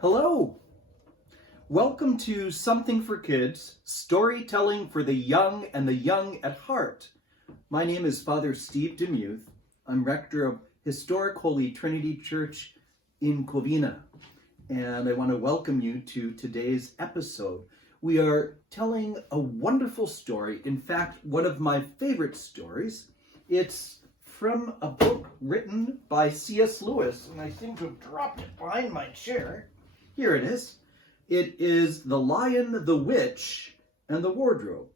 Hello! Welcome to Something for Kids, storytelling for the young and the young at heart. My name is Father Steve Demuth. I'm rector of Historic Holy Trinity Church in Covina, and I want to welcome you to today's episode. We are telling a wonderful story, in fact, one of my favorite stories. It's from a book written by C.S. Lewis, and I seem to have dropped it behind my chair. Here it is. It is The Lion, the Witch, and the Wardrobe.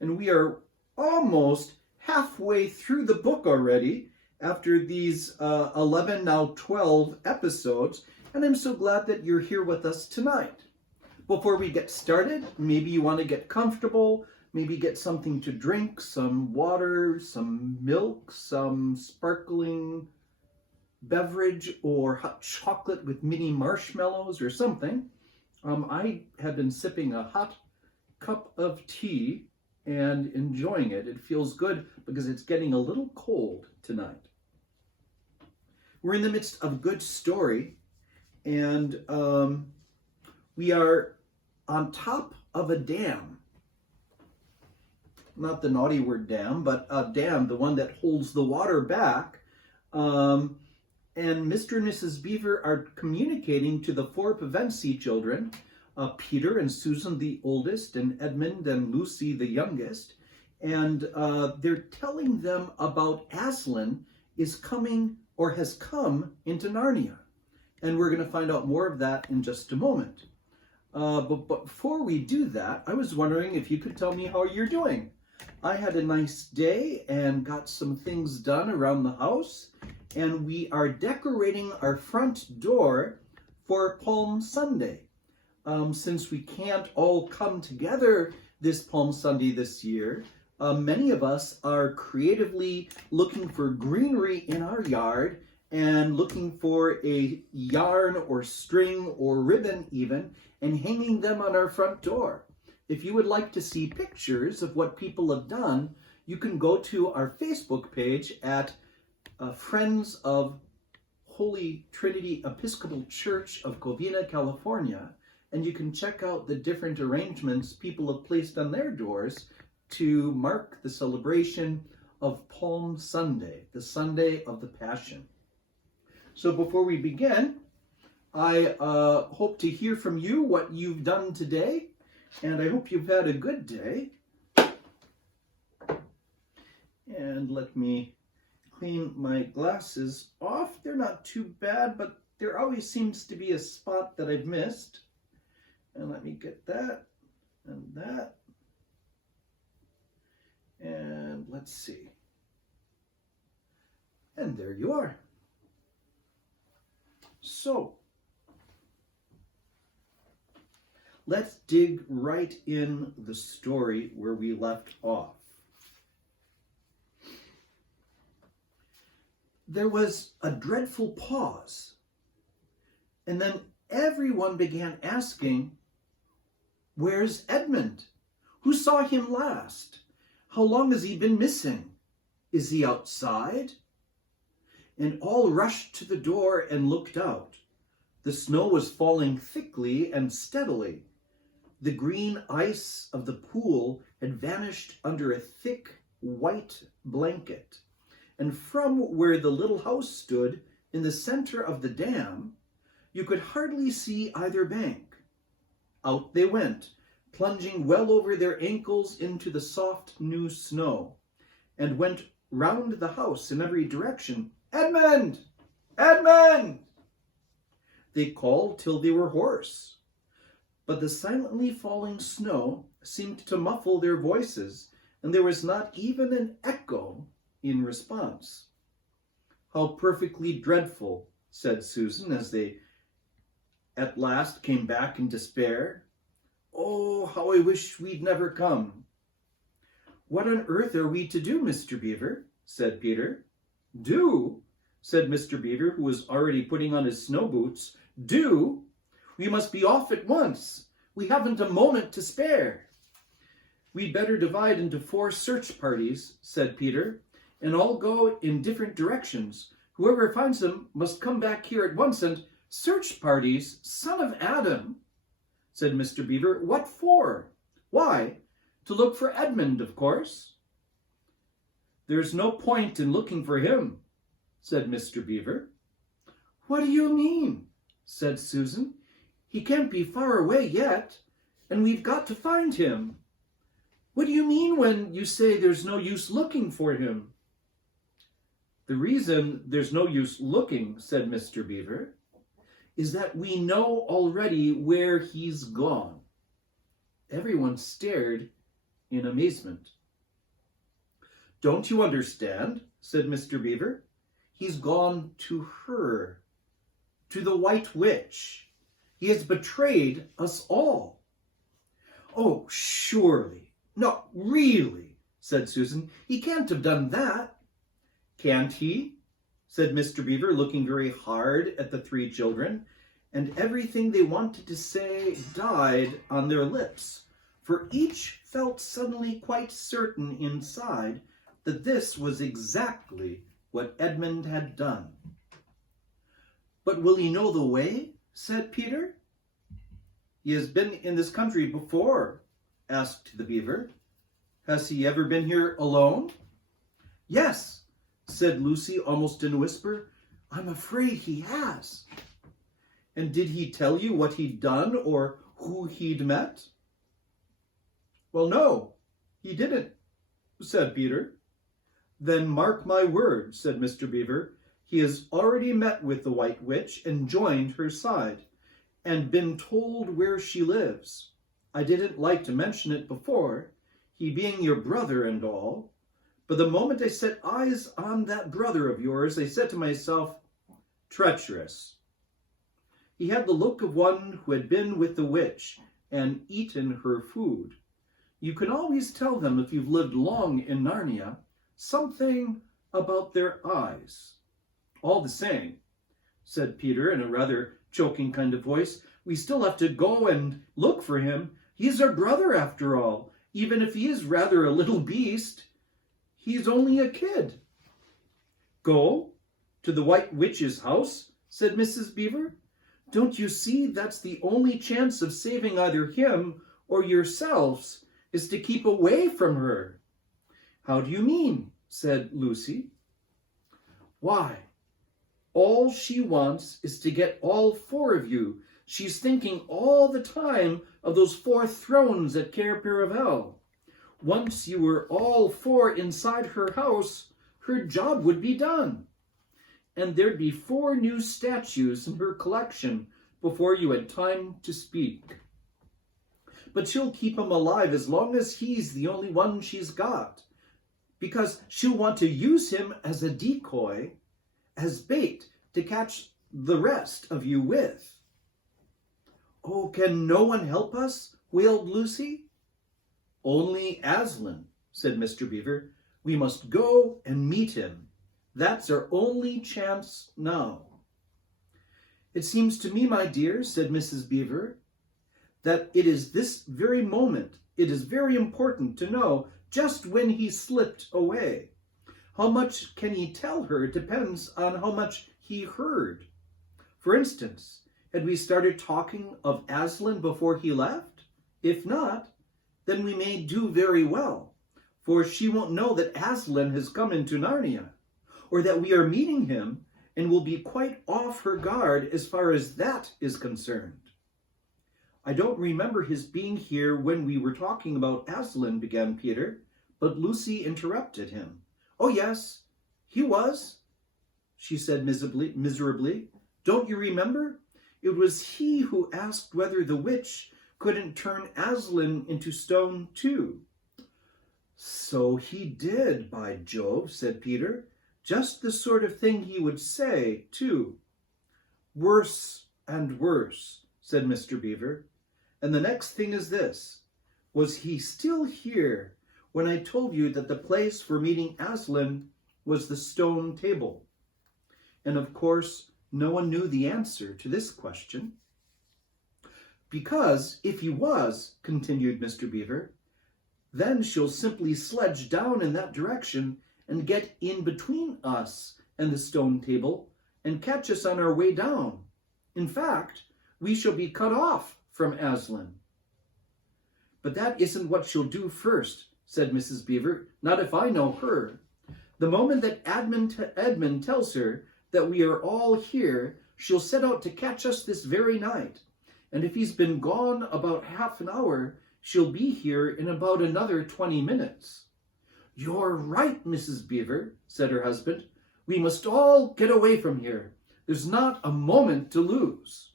And we are almost halfway through the book already after these 11, now 12 episodes, and I'm so glad that you're here with us tonight. Before we get started, maybe you want to get comfortable, maybe get something to drink, some water, some milk, some sparkling beverage, or hot chocolate with mini marshmallows or something. I have been sipping a hot cup of tea and enjoying it. It feels good because it's getting a little cold tonight. We're in the midst of a good story, and we are on top of a dam. Not the naughty word dam, but a dam, the one that holds the water back. And Mr. and Mrs. Beaver are communicating to the four Pevensie children, Peter and Susan, the oldest, and Edmund and Lucy, the youngest. And they're telling them about Aslan is coming or has come into Narnia. And we're going to find out more of that in just a moment. But before we do that, I was wondering if you could tell me how you're doing. I had a nice day and got some things done around the house. And we are decorating our front door for Palm Sunday. Since we can't all come together this Palm Sunday this year, many of us are creatively looking for greenery in our yard and looking for a yarn or string or ribbon even, and hanging them on our front door. If you would like to see pictures of what people have done, you can go to our Facebook page at Friends of Holy Trinity Episcopal Church of Covina, California, and you can check out the different arrangements people have placed on their doors to mark the celebration of Palm Sunday, the Sunday of the Passion. So before we begin, I hope to hear from you what you've done today, and I hope you've had a good day. And let me clean my glasses off. They're not too bad, but there always seems to be a spot that I've missed. And let me get that and that. And let's see. And there you are. So, let's dig right in the story where we left off. There was a dreadful pause, and then everyone began asking, "Where's Edmund? Who saw him last? How long has he been missing? Is he outside?" And all rushed to the door and looked out. The snow was falling thickly and steadily. The green ice of the pool had vanished under a thick white blanket. And from where the little house stood in the center of the dam, you could hardly see either bank. Out they went, plunging well over their ankles into the soft new snow, and went round the house in every direction. "Edmund! Edmund!" They called till they were hoarse. But the silently falling snow seemed to muffle their voices, and there was not even an echo in response. "How perfectly dreadful," said Susan as they at last came back in despair. "Oh, how I wish we'd never come." "What on earth are we to do, Mr. Beaver?" said Peter. "Do?" said Mr. Beaver, who was already putting on his snow boots. "Do? We must be off at once. We haven't a moment to spare." "We'd better divide into 4 search parties," said Peter, "and all go in different directions. Whoever finds them must come back here at once and Search parties, son of Adam, said Mr. Beaver. What for? Why, to look for Edmund, of course. There's no point in looking for him, said Mr. Beaver. What do you mean? Said Susan. He can't be far away yet, and we've got to find him. What do you mean when you say there's no use looking for him? The reason there's no use looking, said Mr. Beaver, is that we know already where he's gone. Everyone stared in amazement. Don't you understand? Said Mr. Beaver. He's gone to her, to the White Witch. He has betrayed us all. Oh, surely. No, really, said Susan. He can't have done that. Can't he? Said Mr. Beaver, looking very hard at the three children, and everything they wanted to say died on their lips, for each felt suddenly quite certain inside that this was exactly what Edmund had done. But will he know the way? Said Peter. He has been in this country before, asked the beaver. Has he ever been here alone? Yes, said Lucy almost in a whisper. I'm afraid he has. And did he tell you what he'd done or who he'd met? Well, no, he didn't, said Peter. Then mark my word, said Mr. Beaver. He has already met with the White Witch and joined her side, and been told where she lives. I didn't like to mention it before, he being your brother and all, but the moment I set eyes on that brother of yours, I said to myself, treacherous. He had the look of one who had been with the witch and eaten her food. You can always tell them, if you've lived long in Narnia, something about their eyes. All the same, said Peter in a rather choking kind of voice, we still have to go and look for him. He's our brother after all, even if he is rather a little beast. He's only a kid. Go to the White Witch's house, said Mrs. Beaver. Don't you see that's the only chance of saving either him or yourselves, is to keep away from her? How do you mean? Said Lucy. Why, all she wants is to get all four of you. She's thinking all the time of those 4 thrones at Cair Paravel. Once you were all 4 inside her house, her job would be done. And there'd be 4 new statues in her collection before you had time to speak. But she'll keep him alive as long as he's the only one she's got, because she'll want to use him as a decoy, as bait to catch the rest of you with. Oh, can no one help us? Wailed Lucy. Only Aslan, said Mr. Beaver. We must go and meet him. That's our only chance now. It seems to me, my dear, said Mrs. Beaver, that it is this very moment, it is very important to know just when he slipped away. How much can he tell her depends on how much he heard. For instance, had we started talking of Aslan before he left? If not, then we may do very well, for she won't know that Aslan has come into Narnia, or that we are meeting him, and will be quite off her guard as far as that is concerned. I don't remember his being here when we were talking about Aslan, began Peter, but Lucy interrupted him. Oh yes, he was, she said miserably. Don't you remember? It was he who asked whether the witch couldn't turn Aslan into stone too. So he did, by Jove, said Peter. Just the sort of thing he would say, too. Worse and worse, said Mr. Beaver. And the next thing is this. Was he still here when I told you that the place for meeting Aslan was the stone table? And of course, no one knew the answer to this question. Because if he was, continued Mr. Beaver, then she'll simply sledge down in that direction and get in between us and the stone table and catch us on our way down. In fact, we shall be cut off from Aslan." "But that isn't what she'll do first," said Mrs. Beaver. "Not if I know her. The moment that Edmund tells her that we are all here, she'll set out to catch us this very night. And if he's been gone about half an hour, she'll be here in about another 20 minutes. "You're right, Mrs. Beaver," said her husband. "We must all get away from here. There's not a moment to lose."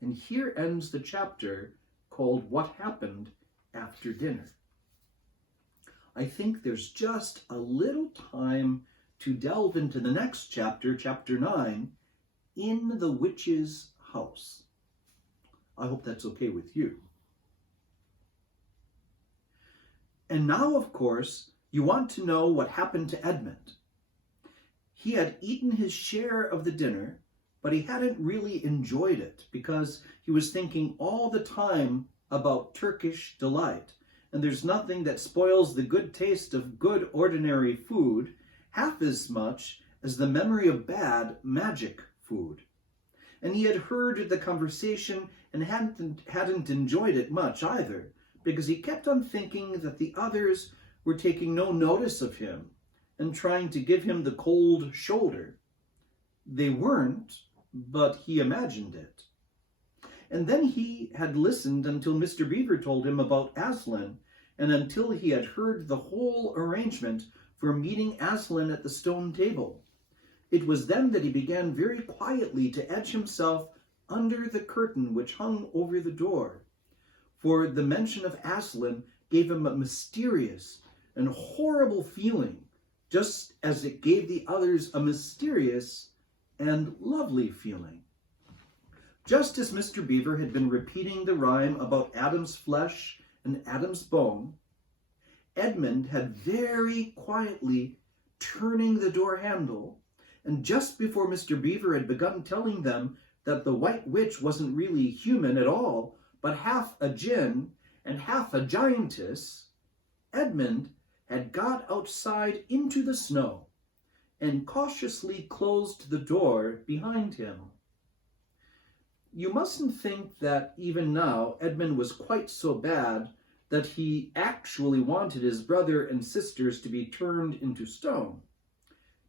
And here ends the chapter called What Happened After Dinner. I think there's just a little time to delve into the next chapter, chapter 9, In the Witch's House. I hope that's okay with you. And now, of course, you want to know what happened to Edmund. He had eaten his share of the dinner, but he hadn't really enjoyed it because he was thinking all the time about Turkish delight. And there's nothing that spoils the good taste of good ordinary food half as much as the memory of bad magic food. And he had heard the conversation and hadn't enjoyed it much either, because he kept on thinking that the others were taking no notice of him and trying to give him the cold shoulder. They weren't, but he imagined it. And then he had listened until Mr. Beaver told him about Aslan, and until he had heard the whole arrangement for meeting Aslan at the stone table. It was then that he began very quietly to edge himself under the curtain which hung over the door, for the mention of Aslan gave him a mysterious and horrible feeling, just as it gave the others a mysterious and lovely feeling. Just as Mr. Beaver had been repeating the rhyme about Adam's flesh and Adam's bone, Edmund had very quietly turning the door handle, and just before Mr. Beaver had begun telling them that the White Witch wasn't really human at all, but half a djinn and half a giantess, Edmund had got outside into the snow and cautiously closed the door behind him. You mustn't think that even now Edmund was quite so bad that he actually wanted his brother and sisters to be turned into stone.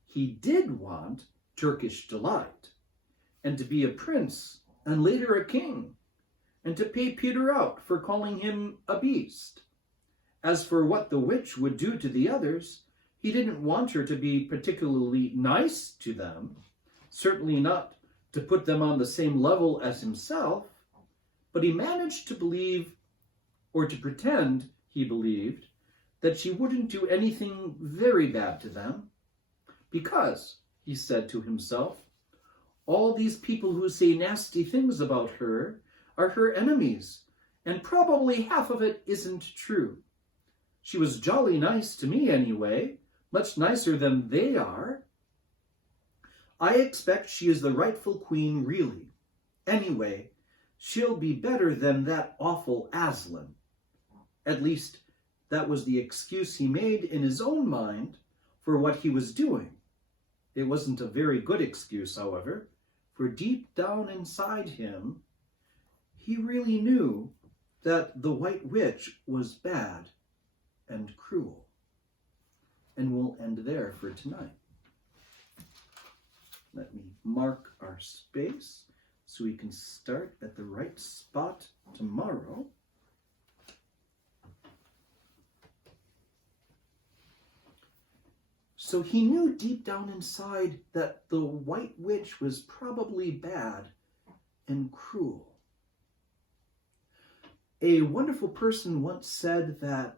He did want Turkish delight, and to be a prince and later a king, and to pay Peter out for calling him a beast. As for what the witch would do to the others, he didn't want her to be particularly nice to them, certainly not to put them on the same level as himself, but he managed to believe, or to pretend he believed, that she wouldn't do anything very bad to them, because, he said to himself, all these people who say nasty things about her are her enemies, and probably half of it isn't true. She was jolly nice to me anyway, much nicer than they are. I expect she is the rightful queen, really. Anyway, she'll be better than that awful Aslan. At least, that was the excuse he made in his own mind for what he was doing. It wasn't a very good excuse, however, for deep down inside him, he really knew that the White Witch was bad and cruel. And we'll end there for tonight. Let me mark our space so we can start at the right spot tomorrow. So he knew deep down inside that the White Witch was probably bad and cruel. A wonderful person once said that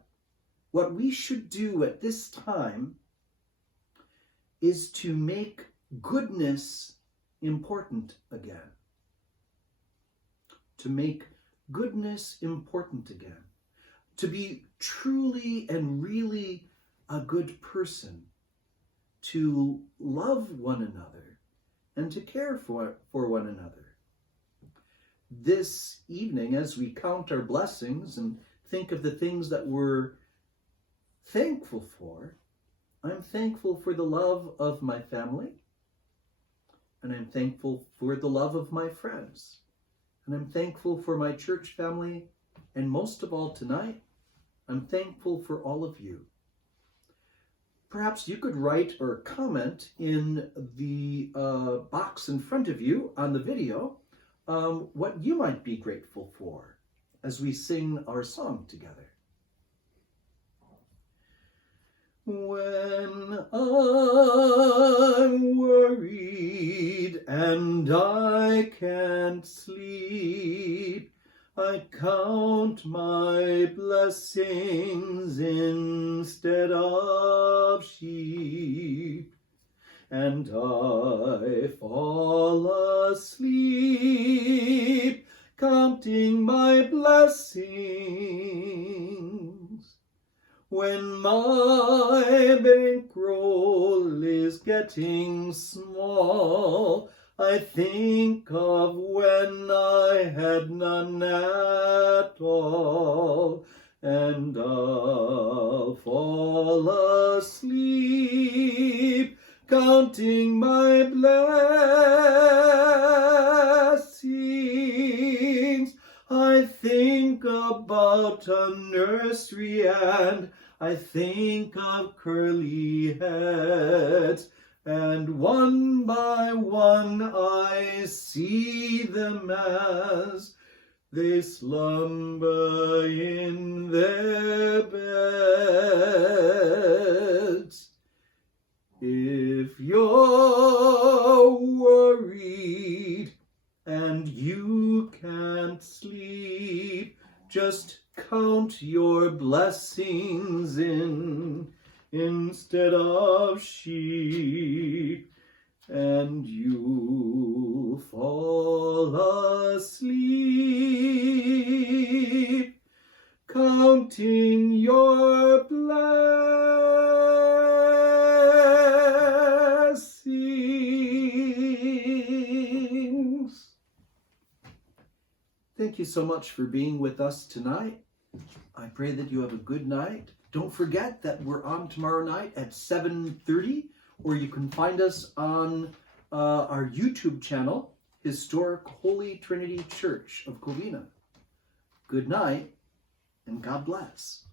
what we should do at this time is to make goodness important again. To make goodness important again. To be truly and really a good person. To love one another and to care for one another. This evening, as we count our blessings and think of the things that we're thankful for, I'm thankful for the love of my family, And I'm thankful for the love of my friends. And I'm thankful for my church family. And most of all tonight, I'm thankful for all of you. Perhaps you could write or comment in the box in front of you on the video what you might be grateful for as we sing our song together. When I'm worried and I can't sleep, I count my blessings instead of sheep, and I fall asleep counting my blessings. When my bankroll is getting small, I think of when I had none at all, and I'll fall asleep counting my blessings. I think about a nursery and I think of curly heads, and one by one I see them as they slumber in their beds. If you're worried and you can't sleep, just count your blessings instead of sheep, and you'll fall asleep counting your blessings. Thank you so much for being with us tonight. I pray that you have a good night. Don't forget that we're on tomorrow night at 7:30, or you can find us on our YouTube channel, Historic Holy Trinity Church of Covina. Good night, and God bless.